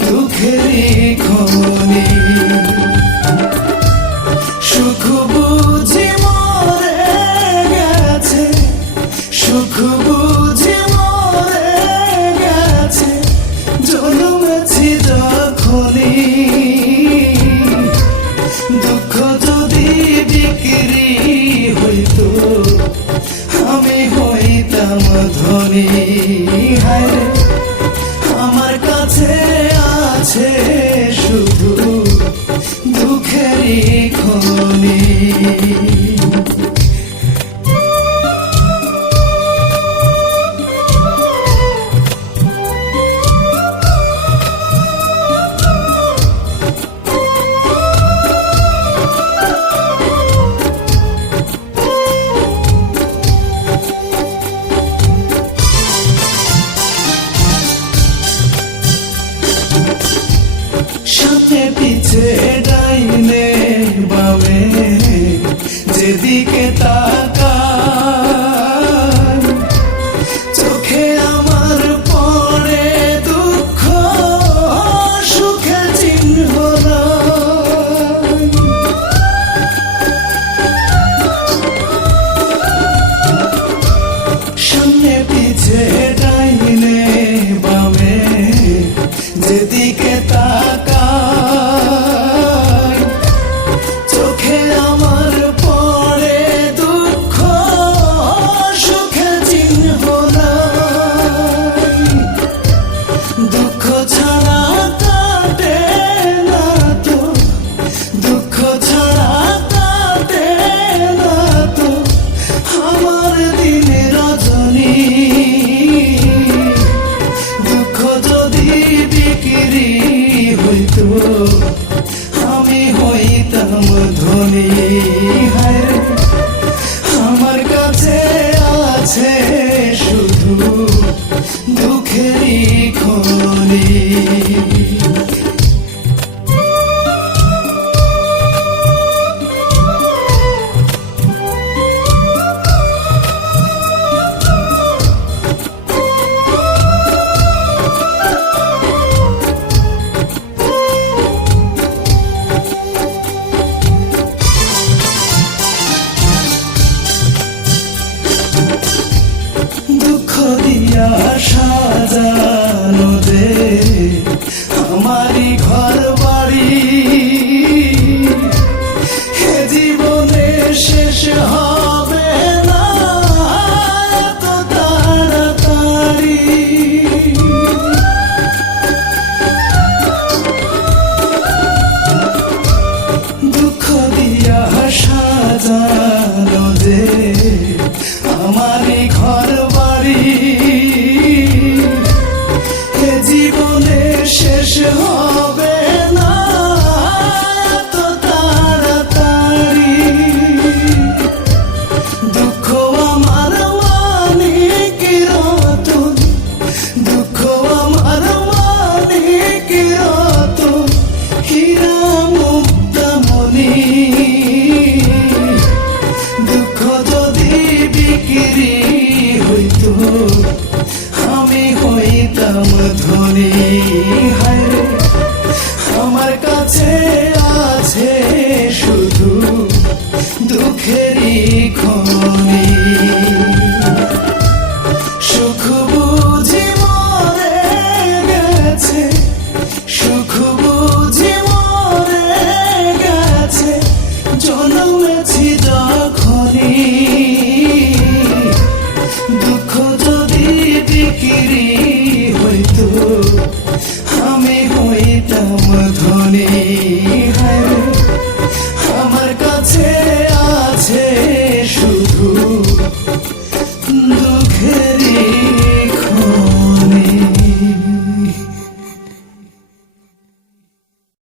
দুঃখেরই খনি। সুখ বুঝি মরে গেছে, সুখ বুঝি মরে গেছে, জন্মেছি যখনই। দুঃখ যদি বিক্রি হইতো আমি হইতাম ধনী। হায় আমার কাছে আছে শুধু দুঃখেরই খনি। সামনে পিছে ডাইনে বামে যেদিকে তাকাই, চোখে আমার পড়ে দুঃখ সুখের চিহ্ন নাই। সামনে পিছে ডাইনে বামে যেদিকে তাকাই, চোখে আমার পড়ে দুঃখ সুখের চিহ্ন নাই। দুঃখ ছাড়া কাটে না তো, দুঃখ ছাড়া কাটে না তো আমার দিন রজনী। দুঃখ যদি বিক্রি হইতো আমি হইতাম ধনী। হায় আমার কাছে আছে শুধু দুঃখেরই খনি। দুঃখ দিয়া সাজানো যে আমারই ঘর বাড়ি, হে জীবনে শেষ হবে না এত তাড়াতাড়ি। দুঃখ দিয়া সাজানো যে আমারই ঘর বাড়ি, এ জীবনে শেষ হবে না এত তাড়াতাড়ি। দুঃখ আমার মানিক রতন, দুঃখ আমার মানিক রতন, হীরা মুক্তা মণি। দুঃখ যদি বিক্রি হইতো আমি হইতাম ধনী। হায় আমার কাছে আছে শুধু দুঃখেরই খনি।